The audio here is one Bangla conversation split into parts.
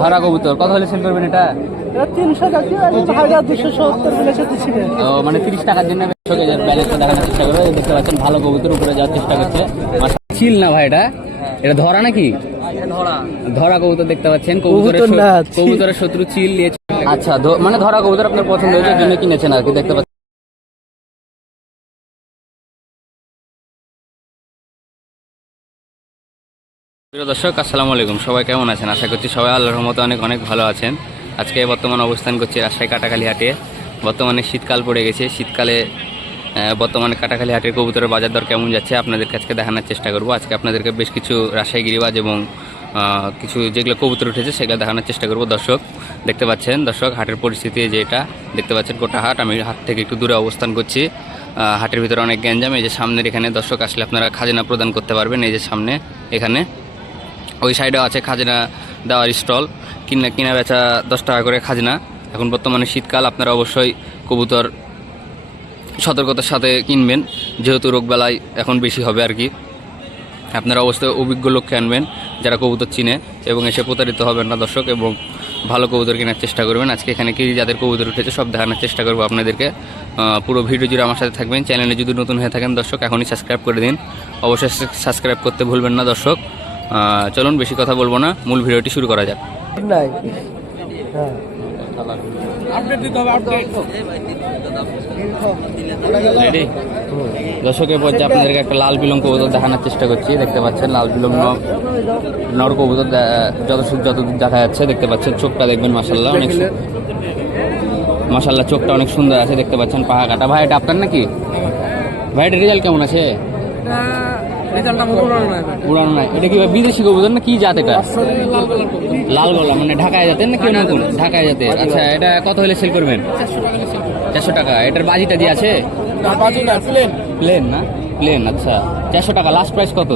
ধরা কবুতর। কত হলে সেল করবেন এটা? মানে তিরিশ টাকার জন্য ব্যালেন্সটা দেখানোর চেষ্টা করবে দেখতে পাচ্ছেন ভালো কবুতর উপরে যাওয়ার চেষ্টা করছে। চিল না ভাই এটা? এটা ধরা নাকি? ধরা কবুতর দেখতে পাচ্ছেন। কবুতরের। কবুতরের শত্রু চিল নিয়েছে আচ্ছা মানে ধরা কবুতর আপনার পছন্দ হয়েছে জন্য কিনেছেন আর কি দেখতে পাচ্ছেন। প্রিয় দর্শক, আসসালামু আলাইকুম। সবাই কেমন আছেন? আশা করছি সবাই আল্লাহর রহমতে অনেক অনেক ভালো আছেন। আজকে বর্তমান অবস্থান করছি রাজশাহী কাটাখালী হাটে বর্তমানে শীতকাল পড়ে গেছে। শীতকালে বর্তমানে কাটাখালী হাটের কবুতরের বাজার দর কেমন যাচ্ছে আপনাদের কাছে দেখানোর চেষ্টা করব। আজকে আপনাদেরকে বেশ কিছু রাজশাহী গিরিবাজ এবং কিছু যেগুলো কবুতর উঠেছে সেগুলো দেখানোর চেষ্টা করব। দর্শক, দেখতে পাচ্ছেন, দর্শক, হাটের পরিস্থিতি যেটা দেখতে পাচ্ছেন গোটা হাট। আমি হাট থেকে একটু দূরে অবস্থান করছি। হাটের ভিতরে অনেক গ্যাঞ্জাম। এই যে সামনের এখানে দর্শক, আসলে আপনারা খাজনা প্রদান করতে পারবেন। এই যে সামনে, এখানে। ওই সাইডেও আছে খাজনা দেওয়ার স্টল। কিনা কিনা বেচা দশ টাকা করে খাজনা। এখন বর্তমানে শীতকাল, আপনারা অবশ্যই কবুতর সতর্কতার সাথে কিনবেন। যেহেতু রোগবেলায় এখন বেশি হবে আর কি। আপনারা অবশ্যই অভিজ্ঞ লোককে আনবেন, যারা কবুতর চিনে এবং এসে প্রতারিত হবেন না দর্শক, এবং ভালো কবুতর কেনার চেষ্টা করবেন। আজকে এখানে কি যাদের কবুতর উঠেছে, সব দেখানোর চেষ্টা করব আপনাদেরকে। পুরো ভিডিও জুড়ে আমার সাথে থাকবেন। চ্যানেলে যদি নতুন হয়ে থাকেন দর্শক, এখনই সাবস্ক্রাইব করে দিন। অবশ্যই সাবস্ক্রাইব করতে ভুলবেন না দর্শক। চলুন বেশি কথা বলব না। মূল ভিডিওটি শুরু করা যাক। নাই। হ্যাঁ রেডি দর্শকের পর্যায়ে আপনাদেরকে একটা লাল বিলং কবুতর দেখানোর চেষ্টা করছি। দেখতে পাচ্ছেন লাল বিলং নর কবুতর যত যত দেখা যাচ্ছে দেখতে পাচ্ছেন চোখটা দেখবেন মাসাল্লাহ অনেক মাসাল্লাহ চোখটা অনেক সুন্দর আছে দেখতে পাচ্ছেন পাহা কাটা। ভাই এটা আপনার নাকি? ভাই এটা রেজাল্ট কেমন আছে? উড়ানো নাই এটা। কি বিদেশি কবুতর না কি জাত এটা? লাল গলা মানে ঢাকায় জাতের না কি নতুন ঢাকায় জাতের। আচ্ছা এটা কত হলে সেল করবেন? চারশো টাকা এটার বাজিটা দিয়ে আছে? প্লেন না? প্লেন আচ্ছা। চারশো টাকা। লাস্ট প্রাইস কত?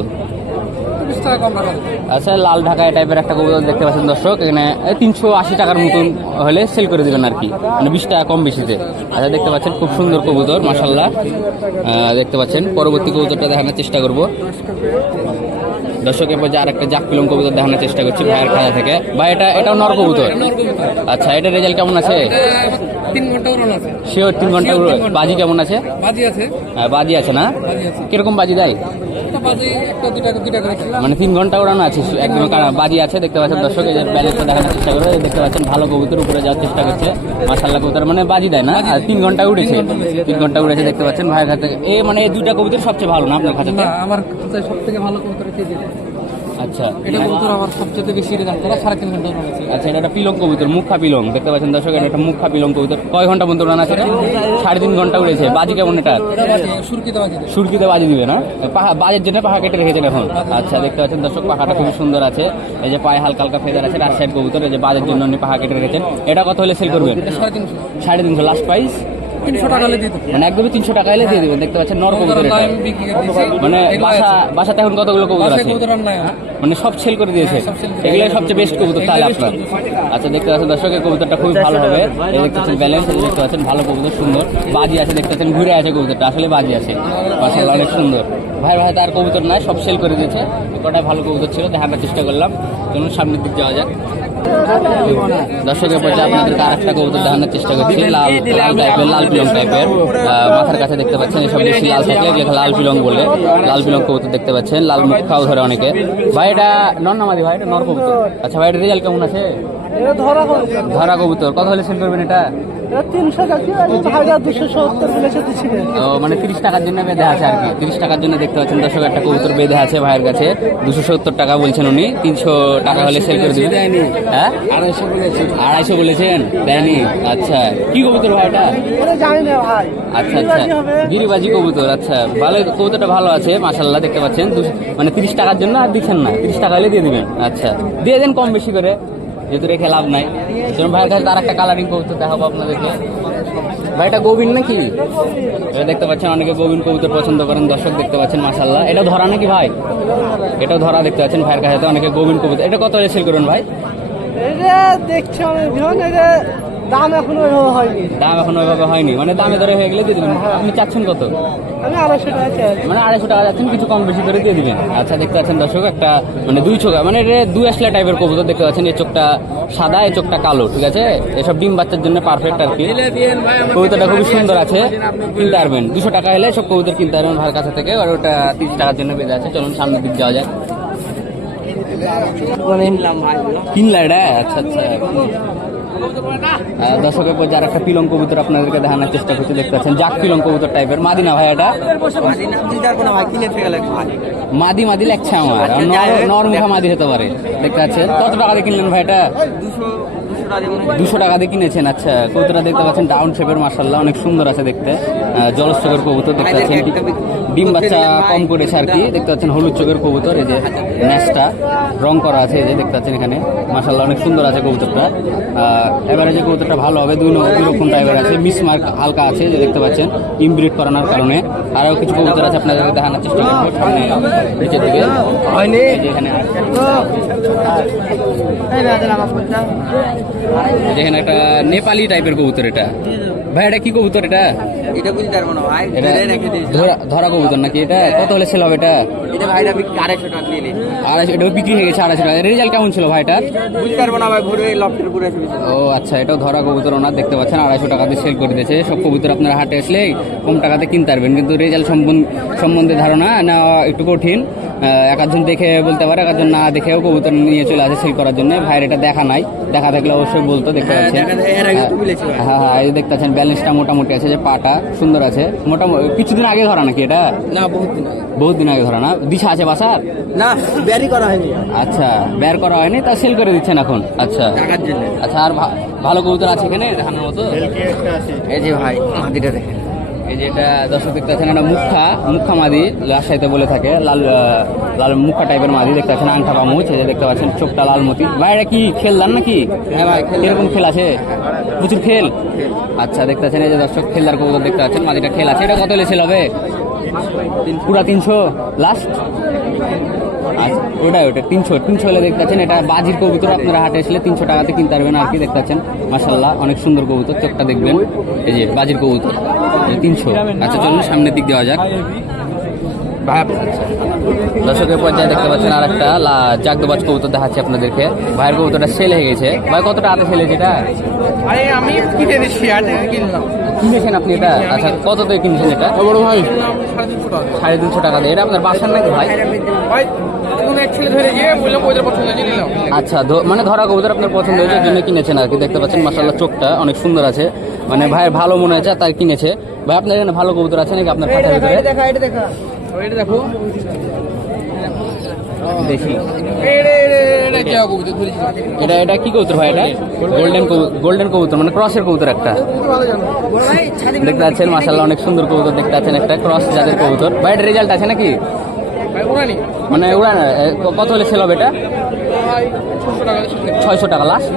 আচ্ছা লাল ঢাকায় টাইপের একটা কবুতর দেখতে পাচ্ছেন দর্শক। এখানে তিনশো আশি টাকার মতন হলে সেল করে দিবেন আর কি। মানে বিশ টাকা কম বেশিতে। আচ্ছা দেখতে পাচ্ছেন খুব সুন্দর কবুতর মাসাল্লাহ দেখতে পাচ্ছেন পরবর্তী কবুতরটা দেখানোর চেষ্টা করব। দর্শকের পর আর একটা জাক পিলং কবুতর দেখানোর চেষ্টা করছি ভাইয়ের খাজা থেকে। ভাই এটা এটাও নর কবুতর? আচ্ছা এটা রেজাল্ট কেমন আছে? শিওর তিন ঘণ্টা বাজি কেমন আছে? বাজি আছে। বাজি আছে না? কীরকম বাজি দেয়? দুটা দুটা মানে তিন ঘণ্টা ওড়ানো আছে একদম বাজি আছে দেখতে পাচ্ছেন দর্শক ব্যালেন্সটা দেখানোর চেষ্টা করে দেখতে পাচ্ছেন ভালো কবুতর উপরে যাওয়ার চেষ্টা করছে মাসাল্লাহ কবুতর মানে বাজি দেয় না আর তিন ঘণ্টা উঠেছে তিন ঘণ্টা উঠেছে দেখতে পাচ্ছেন ভাইয়ের কাছে এ মানে এই দুইটা কবুতর সবচেয়ে ভালো না আপনার কাছে আমার সব থেকে ভালো কবুতর। আচ্ছা। এটা কবুতর আমার সবচেয়ে বেশি রেজাল্ট সাড়ে তিন ঘণ্টা আচ্ছা এটা একটা পিলং কবুতর মুখা পিলং। দেখতে পাচ্ছেন দর্শক এটা একটা মুখা পিলং কবুতর। কয় ঘণ্টা পর্যন্ত উড়ানো আছে সাড়ে তিন ঘণ্টা উড়েছে। বাজি কেমন এটা? সুরকিতে বাজি। দিবে। না? বাজের জন্য পাহা কেটে রেখেছেন এখন। আচ্ছা দেখতে পাচ্ছেন দর্শক পাখাটা খুবই সুন্দর আছে। এই যে পায়ে হালকা হালকা ফেদার আছে রাজ সাইড কবুতর। এই যে বাজের জন্য উনি পাহা কেটে রেখেছেন। এটা কত হলে সেল করবেন? সাড়ে তিনশো। সাড়ে তিনশো লাস্ট প্রাইস তিনশো টাকা হলে মানে একদমই তিনশো টাকা এলে দিয়ে দেবেন দেখতে পাচ্ছেন নর কবুতর মানে বাসা বাসাতে এখন কতগুলো কবুতর আছে। মানে সব সেল করে দিয়েছে। হ্যাঁ, এগুলো সবচেয়ে বেস্ট কবুতর তাহলে আপনার। আচ্ছা দেখতে পাচ্ছেন দর্শক এই কবুতরটা খুবই ভালো হবে। এই দেখতে পাচ্ছেন ব্যালেন্স দেখতে পাচ্ছেন ভালো কবুতর সুন্দর। বাজি আছে দেখতে পাচ্ছেন ঘুরে আছে কবুতরটা। আসলে বাজি আছে। মাসাল্লাহ অনেক সুন্দর। ভাই ভাই তার কবুতর নাই সব সেল করে দিয়েছে। কটাই ভালো কবুতর ছিল দেখানোর চেষ্টা করলাম। চলুন সামনের দিক যাওয়া যাক। দর্শকের পর্যায়ে আপনাদের আর একটা কবুতর দেখানোর চেষ্টা করছি লাল লাল টাইপের লাল পিলং টাইপের মাথার কাছে দেখতে পাচ্ছেন এসব বেশি লাল থাকলে এগুলোকে লাল পিলং বলে। লাল পিলং কবুতর দেখতে পাচ্ছেন লাল মুখ খাও ধরে অনেকে। ভাই এটা নর নামাদি ভাই এটা নর কবুতর। আচ্ছা ভাই এটা রেজাল্ট কেমন আছে? ধরা কবুতর ধরা কবুতর। কত হলে সেল করবেন এটা? মানে তিরিশ টাকার জন্য বেঁধে আছে আর কি। তিরিশ টাকার জন্য দেখতে পাচ্ছেন দর্শক একটা কবুতর বেঁধে আছে ভাইয়ের কাছে। দুশো সত্তর টাকা বলছেন উনি। তিনশো টাকা হলে সেল করে দিবেন। হ্যাঁ? আড়াইশো বলেছেন? দেয়নি? আচ্ছা। কি কবুতর ভাই এটা? এটা জানি না ভাই। আচ্ছা আচ্ছা। গিরিবাজি কবুতর আচ্ছা। ভালো কবুতরটা ভালো আছে মাসাল্লাহ দেখতে পাচ্ছেন। দুশ- মানে তিরিশ টাকার জন্য আর দিচ্ছেন না। তিরিশ টাকা হলে দিয়ে দিবেন। আচ্ছা। দিয়ে দেন কম বেশি করে। যেহেতু রেখে লাভ নাই। ভাইয়ের কাছে তার একটা কালারিং কবুতর দেখাবো আপনাদেরকে। ভাই, এটা গোবিন নাকি? এটা দেখতে পাচ্ছেন, অনেকে গোবিন কবুতর পছন্দ করেন, দর্শক দেখতে পাচ্ছেন মাসাল্লাহ এটা ধরা নাকি ভাই? এটা ধরা দেখতে পাচ্ছেন ভাইয়ের কাছে, অনেকে গোবিন কবুতর। এটা কত সেল করুন ভাই? এটা দাম এখন ওইভাবে হয়নি। দাম এখন ওইভাবে হয়নি। মানে দামে দরে হয়ে গেলে দিয়ে দেবেন। আপনি চাচ্ছেন কত? আমি আড়াইশো টাকা চাই। মানে আড়াইশো টাকা যাচ্ছেন কিছু কম বেশি করে দিয়ে দিবেন। আচ্ছা দেখতে পাচ্ছেন দর্শক একটা মানে দুই চোখা মানে এটা দুই আসলা টাইপের কবুতর দেখতে পাচ্ছেন। এই চোখটা সাদা এই চোখটা কালো ঠিক আছে? এসব ডিম বাচ্চার জন্য পারফেক্ট আর কি। কবুতরটা খুবই সুন্দর আছে কিনতে পারবেন। দুশো টাকা হলে সব কবুতর কিনতে পারবেন ভাইয়ের কাছে থেকে আর ওটা তিরিশ টাকার জন্য বেঁধে আছে। চলুন সামনের দিক যাওয়া যাক। কিনলা এটা? আচ্ছা আচ্ছা। দর্শকের পর যার একটা পিলং কবুতর আপনাদেরকে দেখানোর চেষ্টা করতে দেখতে পাচ্ছেন জাক পিলং কবুতর টাইপের মাদিনা ভাই, এটা? মাদি মাদি লাগছে আমার। নরমুখা মাদি হতে পারে। দেখতে পাচ্ছেন? কত টাকা দিয়ে কিনলেন ভাই এটা? দুশো টাকা দিয়ে কিনেছেন আচ্ছা। কবুতরটা দেখতে পাচ্ছেন ডাউন শেপের মার্শাল্লাহ অনেক সুন্দর আছে দেখতে। চোখের কবুতর, দেখতে পাচ্ছেন। ডিম বাচ্চা কম করেছে আর কি। দেখতে পাচ্ছেন হলুদ চোখের কবুতর এই যে ম্যাচটা। রং করা আছে এই যে দেখতে পাচ্ছেন এখানে। মার্শাল্লাহ অনেক সুন্দর আছে কবুতরটা। এবারে যে কবুতরটা ভালো হবে দুই নম্বর দুই রকম টাইপের আছে। মিস মার্ক হালকা আছে যে দেখতে পাচ্ছেন ইমব্রিড করানোর কারণে। আরও কিছু কবুতর আছে আপনাদেরকে দেখানোর চেষ্টা করব সামনে নিচের দিকে। হয়নি। এখানে যেখানে একটা নেপালি টাইপের কবুতর এটা। ভাই এটা কি কবুতর এটা? এটা বুঝতে পারব না ভাই? এটা ধরে রেখে দিয়েছি। ধরা কবুতর নাকি এটা? কত হলে সেল হবে এটা? এটা ভাইরা বিক্রি আড়াইশো টাকা নিলে আড়াইশো এটাও বিক্রি হয়ে গেছে আড়াইশো টাকা। রেজাল্ট কেমন ছিল ভাইটার বুঝতে পারব না ভাই ঘুরে লফটের ঘুরে এসে ও আচ্ছা এটাও ধরা কবুতর ওনার দেখতে পাচ্ছেন আড়াইশো টাকাতে সেল করে দিয়েছে। সব কবুতর আপনার হাটে আসলে কম টাকাতে কিনতে পারবেন। কিন্তু রেজাল্ট সম্বন্ধে ধারণা না একটু কঠিন। আহ, এক একজন দেখে বলতে পারে এক একজন না দেখেও কবুতর নিয়ে চলে আসে সেল করার জন্য। ভাইয়ের এটা দেখা নাই। দেখা থাকলে অবশ্যই বলতো দেখতে হ্যাঁ, পাচ্ছেন। দেখা- এর আগে তো বলেছি ভাই। হ্যাঁ হ্যাঁ এই দেখতে পাচ্ছেন ব্যালেন্সটা মোটামুটি আছে যে পাটা সুন্দর আছে। মোটামুটি কিছুদিন আগে ধরা নাকি এটা? না বহুত দিন আগে। বহুত দিন আগে ধরা না? দিশা আছে বাসার? না ব্যারি করা হয়নি। আচ্ছা বের করা হয়নি তা সেল করে দিচ্ছেন এখন। আচ্ছা। টাকার জন্য। আচ্ছা আর ভা- ভালো কবুতর আছে এখানে দেখানোর মতো? এই যে ভাই মাদিটা দেখেন। এই যে এটা দর্শক দেখতে পাচ্ছেন একটা মুখা মুখা মাদি রাজশাহীতে বলে থাকে লাল লাল মুখা টাইপের মাদি দেখতে পাচ্ছেন আংটা বা মুচ এই যে দেখতে পাচ্ছেন চোখটা লাল মতি। ভাই এটা কি খেলদার নাকি? হ্যাঁ ভাই, এরকম খেল আছে? প্রচুর খেল? আচ্ছা দেখতে পাচ্ছেন এই যে দর্শক খেলদার কবুতর দেখতে পাচ্ছেন মাদিটা খেল আছে। এটা কত লেছিল হবে? পুরা তিনশো? লাস্ট আচ্ছা ওটাই ওটা তিনশো তিনশো হলে দেখতে পাচ্ছেন এটা বাজির কবুতর আপনারা হাটে আসলে তিনশো টাকাতে কিনতে পারবেন আর কি দেখতে পাচ্ছেন। মাসাল্লাহ অনেক সুন্দর কবুতর চোখটা দেখবেন। এই যে বাজির কবুতর। তিনশো। আচ্ছা চলুন সামনের দিক দেওয়া যাক। ভাই দর্শকের পর্যায়ে দেখতে পাচ্ছেন আর একটা জাগদবাজ কবুতর দেখাচ্ছি আপনাদেরকে। ভাইয়ের কবুতরটা সেল হয়ে গেছে। ভাই কত টাকাতে সেল এটা? আরে আমি কিনে দিচ্ছি কিনলাম। কিনেছেন আপনি এটা? আচ্ছা কত দিয়ে কিনেছেন এটা? বড় ভাই। সাড়ে তিনশো টাকা দিয়ে। এটা আপনার বাসার নাকি ভাই? ভাই আচ্ছা মানে ধরা কবুতর আপনার পছন্দ হয়েছে জন্য কিনেছেন আর কি। দেখতে পাচ্ছেন মাসাল্লাহ চোখটা অনেক সুন্দর আছে। মানে ভাইয়ের ভালো মনে হয়েছে তাই কিনেছে। ভাই আপনার এখানে ভালো কবুতর আছে নাকি আপনার খাতার ভিতরে দেখা এটা দেখা এটা দেখো। দেখি। এটা এটা কি কবুতর ভাই এটা? গোল্ডেন গোল্ডেন কবুতর মানে ক্রসের কবুতর একটা। দেখতে পাচ্ছেন মাসাল্লাহ অনেক সুন্দর কবুতর দেখতে পাচ্ছেন একটা ক্রস জাতের কবুতর। ভাই রেজাল্ট আছে নাকি? মানে উড়ান কত হলে সেল হবে এটা? ছয়শো টাকা লাস্ট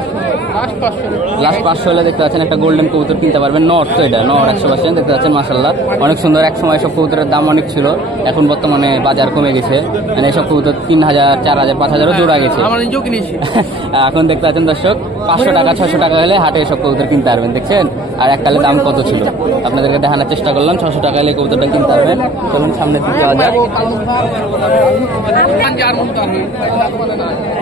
লাস্ট পাঁচশো হলে দেখতে পাচ্ছেন একটা গোল্ডেন কবুতর কিনতে পারবেন নট তো এটা নট একশো পার্সেন্ট দেখতে পাচ্ছেন মাসাল্লাহ অনেক সুন্দর এক সময় সব কবুতরের দাম অনেক ছিল এখন বর্তমানে বাজার কমে গেছে মানে এসব কবুতর তিন হাজার চার হাজার পাঁচ হাজারও জোড়া গেছে এখন দেখতে পাচ্ছেন দর্শক পাঁচশো টাকা ছশো টাকা হলে হাটে এসব কবুতর কিনতে পারবেন দেখছেন আর এককালে দাম কত ছিল আপনাদেরকে দেখানোর চেষ্টা করলাম ছশো টাকা হলে কবুতরটা কিনতে পারবেন চলুন সামনের দিকে যাওয়া যাক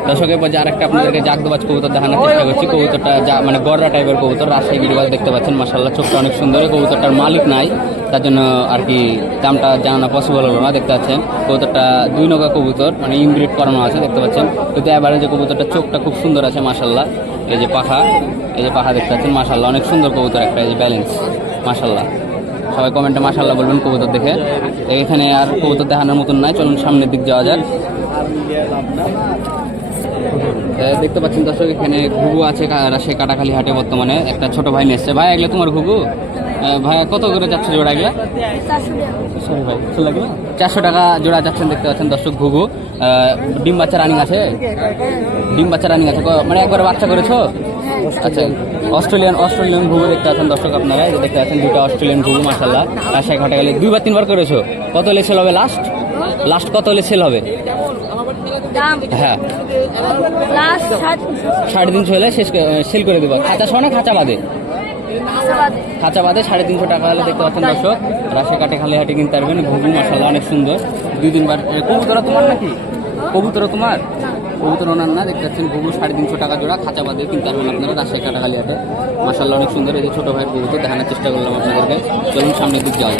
দর্শকের পর আর একটা আপনাদেরকে জাগদবাজ কবুতর দেখানোর চেষ্টা করছি, কবুতরটা যা মানে গড়রা টাইপের কবুতর, রাজশাহী গিরিবাজ দেখতে পাচ্ছেন মাসাল্লাহ চোখটা অনেক সুন্দর, কবুতরটার মালিক নাই, তার জন্য আর কি দামটা জানানো পসিবল হলো না, দেখতে পাচ্ছেন, কবুতরটা দুই নৌকা কবুতর মানে ইনব্রিড করানো আছে, দেখতে পাচ্ছেন, কিন্তু এবারে যে কবুতরটা চোখটা খুব সুন্দর আছে মার্শাল্লাহ এই যে পাখা, এই যে পাখা দেখতে পাচ্ছেন মাসাল্লাহ অনেক সুন্দর কবুতর একটা, এই যে ব্যালেন্স মাসাল্লাহ সবাই কমেন্টে মাসাল্লাহ বলবেন কবুতর দেখে, এখানে আর কবুতর দেখানোর মতন নাই, চলুন সামনের দিক যাওয়া যাক। দেখতে পাচ্ছেন দর্শক এখানে ঘুঘু আছে রাজশাহী কাটাখালী হাটে বর্তমানে। একটা ছোট ভাই নিয়ে এসছে ভাই এগুলো তোমার ঘুঘু? এ, ভাই কত করে যাচ্ছে জোড়া এগুলা? সরি ভাই লাগল চারশো টাকা জোড়া যাচ্ছেন দেখতে পাচ্ছেন দর্শক ঘুঘু। ডিম বাচ্চা রানিং আছে? ডিম বাচ্চা রানিং আছে। মানে একবার বাচ্চা করেছ? আচ্ছা অস্ট্রেলিয়ান অস্ট্রেলিয়ান ঘুঘু দেখতে পাচ্ছেন দর্শক আপনারা। দেখতে পাচ্ছেন দুইটা অস্ট্রেলিয়ান ঘুঘু মাসাল্লাহ রাজশাহী ঘাটে গেলে দুইবার তিনবার করেছ। কত হলে সেল হবে? লাস্ট লাস্ট কত হলে সেল হবে? হ্যাঁ। সাড়ে তিনশো হলে শেষ সেল করে দেবো। খাঁচা সহ না খাঁচা বাদে। খাঁচা বাদে সাড়ে তিনশো টাকা হলে দেখতে পাচ্ছেন দর্শক রাশে কাটে খালি হাটে কিনতে পারবেন। ঘুঘু মশালা অনেক সুন্দর। দুই তিনবার কবুতরা তোমার নাকি? কবুতরা তোমার? কবুতর ওনার না দেখতে পাচ্ছেন ঘুঘু সাড়ে তিনশো টাকা জোড়া খাঁচা বাদে কিনতে পারবেন আপনারা রাজশাহী কাটা খালি হাটে। মাসাল্লাহ অনেক সুন্দর এই যে ছোটো ভাইয়ের কবুতর দেখানোর চেষ্টা করলাম আপনাদেরকে। চলুন সামনের দিক যাওয়া।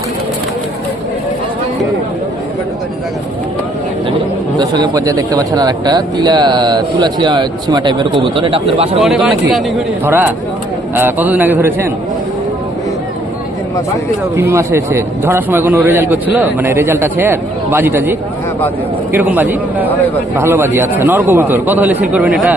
দর্শকের পর্যায়ে দেখতে পাচ্ছেন আর একটা তিলা তুলা ছিমা টাইপের কবুতর। এটা আপনার বাসার কবুতর নাকি? ধরা? কতদিন আগে ধরেছেন? তিন মাস হয়েছে। ধরার সময় কোনো রেজাল্ট করছিল? মানে রেজাল্ট আছে আর? বাজি টাজি হ্যাঁ কীরকম বাজি? ভালো বাজি আচ্ছা। নর কবুতর। কত হলে সেল করবেন এটা?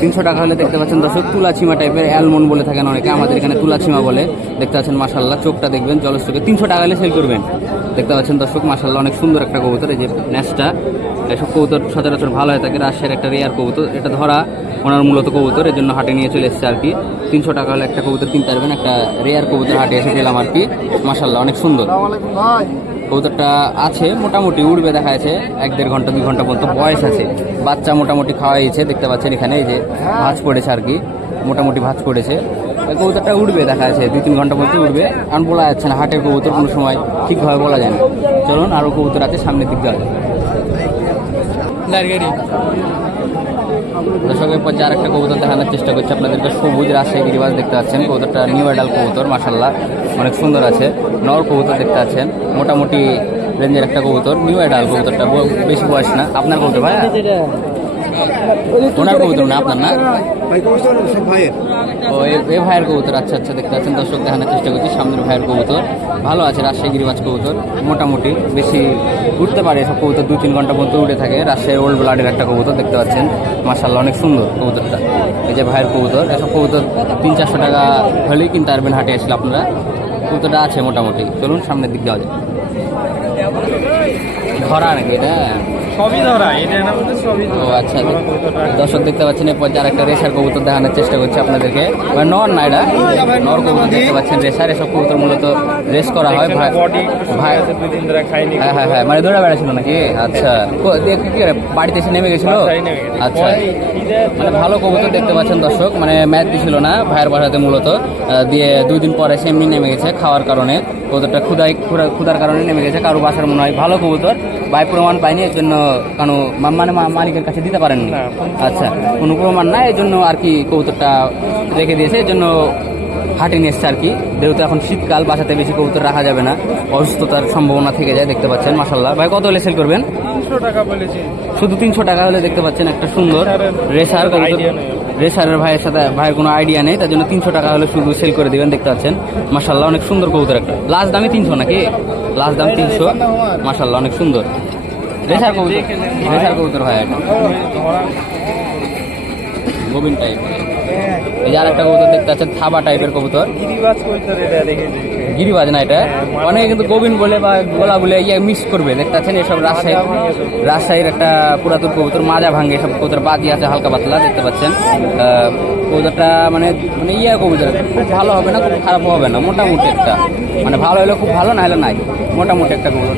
তিনশো টাকা হলে দেখতে পাচ্ছেন দর্শক তুলা ছিমা টাইপের অ্যালমন্ড বলে থাকেন অনেকে, আমাদের এখানে তুলা ছিমা বলে। দেখতে পাচ্ছেন মাসাল্লাহ চোখটা দেখবেন জলস্তকে তিনশো টাকা হলে সেল করবেন। দেখতে পাচ্ছেন দর্শক মাসাল্লাহ অনেক সুন্দর একটা কবুতর, এই যে ন্যাসটা। এসব কবুতর সচরাচর ভালো হয়ে থাকে, রাজশাহীর একটা রেয়ার কবুতর। এটা ধরা ওনার মূলত কবুতর, এর জন্য হাটে নিয়ে চলে এসেছে আর কি। তিনশো টাকা হলে একটা কবুতর কিনতে পারবেন, একটা রেয়ার কবুতর হাটে এসে পেলাম আর কি। মাসাল্লাহ অনেক সুন্দর। কবুতরটা আছে, মোটামুটি উড়বে দেখা যাচ্ছে, এক দেড় ঘণ্টা, দুই ঘণ্টা পর্যন্ত বয়স আছে। বাচ্চা মোটামুটি খাওয়া খাওয়াইছে, দেখতে পাচ্ছেন এখানে এই যে ভাঁজ পড়েছে আর কি, মোটামুটি ভাঁজ পড়েছে। কবুতরটা উড়বে দেখা যাচ্ছে, দুই তিন ঘণ্টা পর্যন্ত উড়বে। কারণ বলা যাচ্ছে না, হাটের কবুতর কোনো সময় ঠিকভাবে বলা যায় না। চলুন আরও কবুতর আছে, সামনের দিক যাওয়া। দর্শকের পর যার একটা কবুতর দেখানোর চেষ্টা করছে, আপনাদেরকে সবুজ রাজশাহী গিরিবাস দেখতে পাচ্ছেন। কবুতরটা নিউ এডাল কবুতর মাসাল্লাহ অনেক সুন্দর আছে। নর কবুতর দেখতে পাচ্ছেন, মোটামুটি রেঞ্জের একটা কবুতর নিউ এডাল কবুতরটা বেশি বয়স না। আপনার কবুতর ভাই ওনার কবুতর না আপনার না? ও এ- ভাইয়ের কবুতর আচ্ছা আচ্ছা দেখতে পাচ্ছেন দর্শক দেখানোর চেষ্টা করছি সামনের ভাইয়ের কবুতর। ভালো আছে রাজশাহী গিরিবাজ কবুতর মোটামুটি বেশি উঠতে পারে সব কবুতর দু তিন ঘণ্টা পর্যন্ত উঠে থাকে। রাজশাহী ওল্ড ব্লাডের একটা কবুতর দেখতে পাচ্ছেন মাসাল্লাহ অনেক সুন্দর কবুতরটা। এই যে ভাইয়ের কবুতর এসব কবুতর তিন চারশো টাকা হলেই কিনতে পারবেন হাটে আসলে আপনারা। কবুতরটা আছে মোটামুটি। চলুন সামনের দিক যাওয়া যায় ধরা নাকি এটা? সবই ধরা এটা না সবই ও আচ্ছা দর্শক দেখতে পাচ্ছেন এরপর যার একটা রেশার কবুতর দেখানোর চেষ্টা করছে আপনাদেরকে বা নর না এটা নর কবুতর দেখতে পাচ্ছেন রেশার এসব কবুতর মূলত রেস করা হয় ভাই ভাই দুই দিন ধরে খাইনি হ্যাঁ হ্যাঁ হ্যাঁ মানে দৌড়া বেড়াছিল নাকি? আচ্ছা। কি বাড়িতে এসে নেমে গেছিল। আচ্ছা। মানে ভালো কবুতর দেখতে পাচ্ছেন দর্শক মানে ম্যাচ দিছিল না ভাইয়ের বাসাতে মূলত দিয়ে দুই দিন পরে সে এমনি নেমে গেছে খাওয়ার কারণে। কবুতরটা ক্ষুদাই ক্ষুধা- ক্ষুধার কারণে নেমে গেছে। কারও বাসার মনে হয় ভালো কবুতর। ভাই প্রমাণ পাইনি এর জন্য কারণ মানে মালিকের কাছে দিতে পারেননি। না, আচ্ছা কোনো প্রমাণ নাই এই জন্য আর কি কবুতরটা রেখে দিয়েছে। এর জন্য হাটে নিয়ে এসছে আর কি। যেহেতু এখন শীতকাল বাসাতে বেশি কবুতর রাখা যাবে না। অসুস্থতার সম্ভাবনা থেকে যায় দেখতে পাচ্ছেন মাসাল্লাহ ভাই কত হলে সেল করবেন? তিনশো টাকা বলেছি। শুধু তিনশো টাকা হলে দেখতে পাচ্ছেন একটা সুন্দর রেসার কবুতর। রেসারের ভাইয়ের সাথে ভাইয়ের কোনো আইডিয়া নেই, তার জন্য তিনশো টাকা হলে শুধু সেল করে দেবেন, দেখতে পাচ্ছেন। মাসাল্লাহ অনেক সুন্দর কবুতর একটা। লাস্ট দামই তিনশো নাকি? লাস্ট দাম তিনশো। মাসাল্লাহ অনেক সুন্দর। রেসার কবুতর। রেসার কবুতর ভাই একটা গোবিন টাইপ এই যে আরেকটা কবুতর দেখতে পাচ্ছেন থাবা টাইপের কবুতর। গিরিবাজ এটা দেখে গিরিবাজ না এটা? অনেকে কিন্তু গোবিন বলে বা গোলা বলে ইয়ে মিক্স করবে। দেখতে পাচ্ছেন এসব রাজশাহী রাজশাহীর একটা পুরাতন কবুতর মাজা ভাঙ্গে সব কবুতর বাদি আছে হালকা পাতলা দেখতে পাচ্ছেন। কবুতরটা মানে মানে ইয়ে কবুতর খুব ভালো হবে না খুব খারাপ হবে না মোটামুটি একটা। মানে ভালো হলে খুব ভালো না হলে নাই। মোটামুটি একটা কবুতর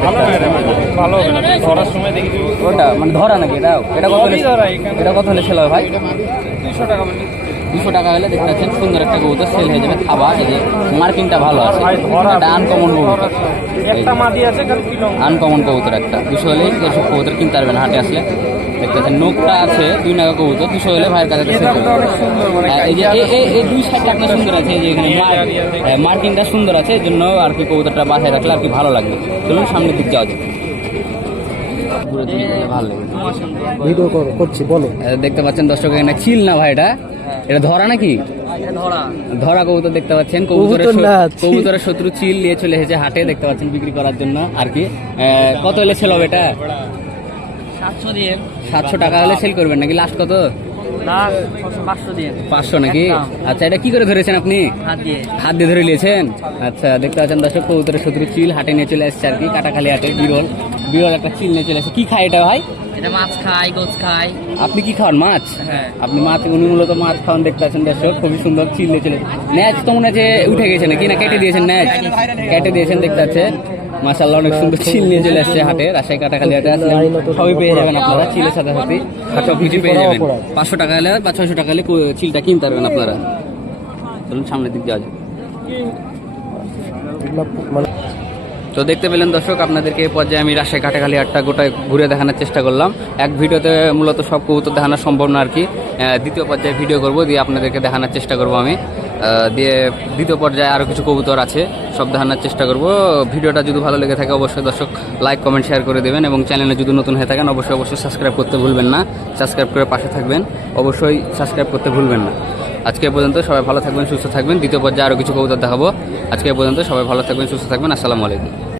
ভালো হবে না ধরার সময় দেখি ওটা মানে ধরা নাকি? এটা এটা কত হলে। এটা কত হলে ছেলে হয় ভাই? দুইশো টাকা বলি দুশো টাকা হলে দেখতে পাচ্ছেন সুন্দর একটা কবুতর সেল হয়ে যাবে খাবার এই যে মার্কিংটা ভালো আছে। এটা আনকমন কবুতর। আনকমন কবুতর একটা। দুশো হলেই এসব কবুতর কিনতে পারবেন হাটে আসলে। দেখতে পাচ্ছেন নোকটা আছে দুই নাগা কবুতর। দুশো হলে ভাইয়ের কাছে মানে হ্যাঁ, এই যে এই- দুই সাইডটা আপনার সুন্দর আছে এই যে এখানে হ্যাঁ, মার্কিংটা সুন্দর আছে এই জন্য আর কি কবুতরটা বাসায় রাখলে আর কি ভালো লাগবে। চলুন সামনের দিক যাওয়া যাক। ভালো ভিডিও করছি বলো। দেখতে পাচ্ছেন দর্শক এখানে চিল না ভাই এটা। এটা ধরা নাকি? ধরা কবুতর দেখতে পাচ্ছেন কবুতরের। কবুতরের শত্রু চিল নিয়ে চলে এসেছে হাটে দেখতে পাচ্ছেন বিক্রি করার জন্য আর কি। আহ, কত হলে সেল হবে এটা? সাতশো দিয়ে। সাতশো টাকা হলে সেল করবেন নাকি? লাস্ট কত? পাঁচশো নাকি? আচ্ছা এটা কি করে ধরেছেন আপনি? হাত দিয়ে। ধরে নিয়েছেন? আচ্ছা দেখতে পাচ্ছেন দর্শক কবুতরের শত্রু চিল হাটে নিয়ে চলে আসছে আর কি কাটাখালি হাটে বিরল। বিরল একটা চিল নিয়ে চলে আসছে। কি খায় এটা ভাই? এটা মাছ খাই গোছ খাই আপনি কি মাছ? হ্যাঁ। আপনি মাছ উনি মূলত মাছ খাওয়ান দেখতে পাচ্ছেন দর্শক খুবই সুন্দর চিল্লে চলে ন্যাচ তো মনে হচ্ছে উঠে গেছে নাকি? না কেটে দিয়েছেন ন্যাচ? কেটে দিয়েছেন দেখতে পাচ্ছেন। মাশাল্লাহ অনেক সুন্দর চিল নিয়ে চলে আসছে হাটে রাজশাহী কাটাখালি হাটে। আসলে সবই পেয়ে যাবেন আপনারা চিলের সাথে সাথে। সব কিছু পেয়ে যাবেন। পাঁচশো টাকা হলে বা ছয়শো টাকা হলে চিলটা কিনতে পারবেন আপনারা। চলুন সামনের দিক যাওয়া যাক। তো দেখতে পেলেন দর্শক আপনাদেরকে এই পর্যায়ে আমি রাজশাহী কাটাখালি আটটা গোটা ঘুরে দেখানোর চেষ্টা করলাম। এক ভিডিওতে মূলত সব কবুতর দেখানো সম্ভব না আর কি। দ্বিতীয় পর্যায়ে ভিডিও করব দিয়ে আপনাদেরকে দেখানোর চেষ্টা করব আমি। দিয়ে দ্বিতীয় পর্যায়ে আরও কিছু কবুতর আছে, সব দেখানোর চেষ্টা করব। ভিডিওটা যদি ভালো লেগে থাকে অবশ্যই দর্শক লাইক কমেন্ট শেয়ার করে দেবেন এবং চ্যানেলে যদি নতুন হয়ে থাকেন অবশ্যই অবশ্যই সাবস্ক্রাইব করতে ভুলবেন না। সাবস্ক্রাইব করে পাশে থাকবেন, অবশ্যই সাবস্ক্রাইব করতে ভুলবেন না। আজকে পর্যন্ত সবাই ভালো থাকবেন, সুস্থ থাকবেন। দ্বিতীয় পর্যায়ে আরও কিছু কবুতর দেখাবো। আজকে পর্যন্ত সবাই ভালো থাকবেন, সুস্থ থাকবেন। আসসালামু আলাইকুম।